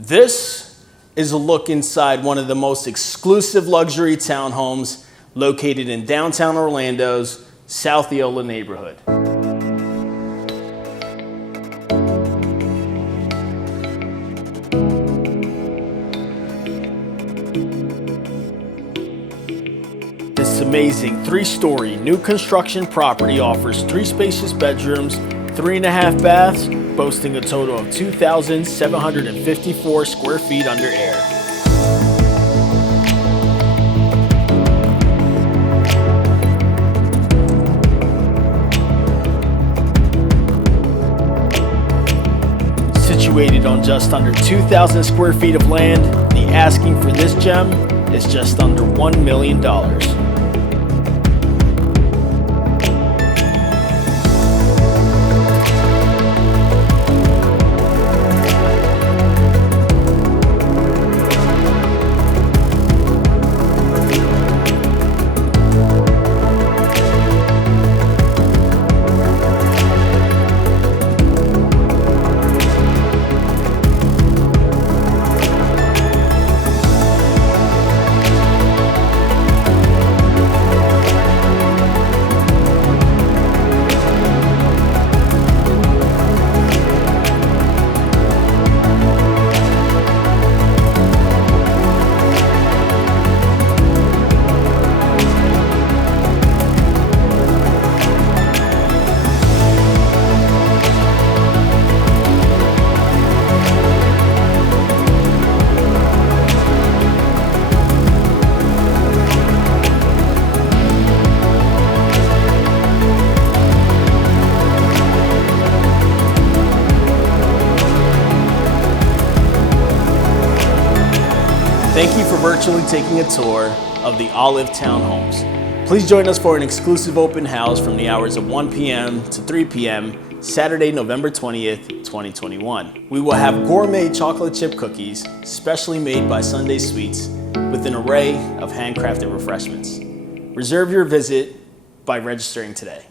This is a look inside one of the most exclusive luxury townhomes located in downtown Orlando's South Eola neighborhood. This amazing 3-story new construction property offers 3 spacious bedrooms, 3.5 baths, boasting a total of 2,754 square feet under air. Situated on just under 2,000 square feet of land, the asking for this gem is just under $1 million. Thank you for virtually taking a tour of the Olive Townhomes. Please join us for an exclusive open house from the hours of 1 p.m. to 3 p.m. Saturday, November 20th, 2021. We will have gourmet chocolate chip cookies, specially made by Sunday Sweets, with an array of handcrafted refreshments. Reserve your visit by registering today.